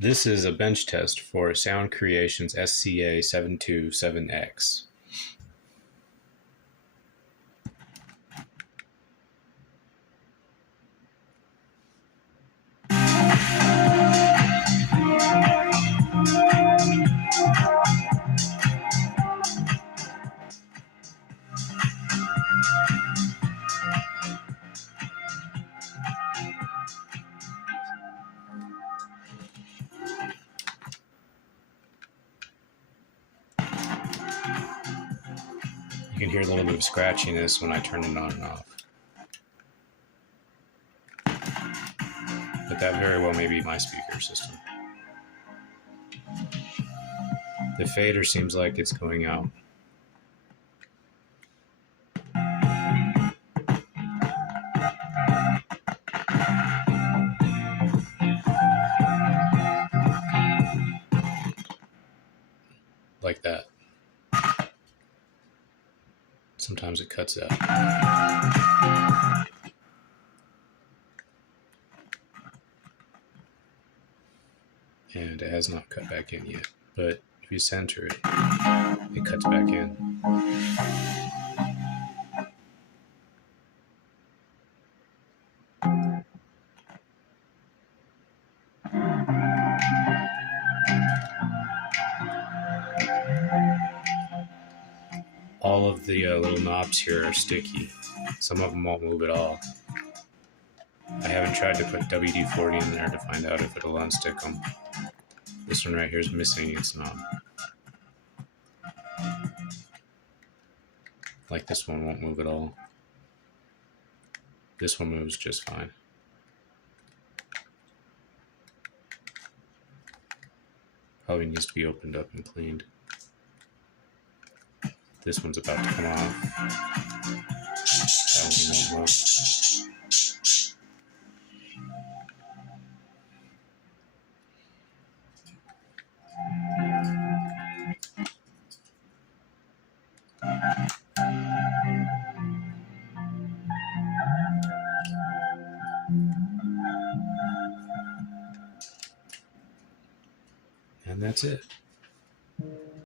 This is a bench test for Sound Creation's SCA-727X. You can hear a little bit of scratchiness when I turn it on and off. But that very well may be my speaker system. The fader seems like it's going out. Like that. Sometimes it cuts out. And it has not cut back in yet. But if you center it, it cuts back in. All of the little knobs here are sticky. Some of them won't move at all. I haven't tried to put WD-40 in there to find out if it'll unstick them. This one right here is missing its knob. Like this one won't move at all. This one moves just fine. Probably needs to be opened up and cleaned. This one's about to come off. That one won't work. And that's it.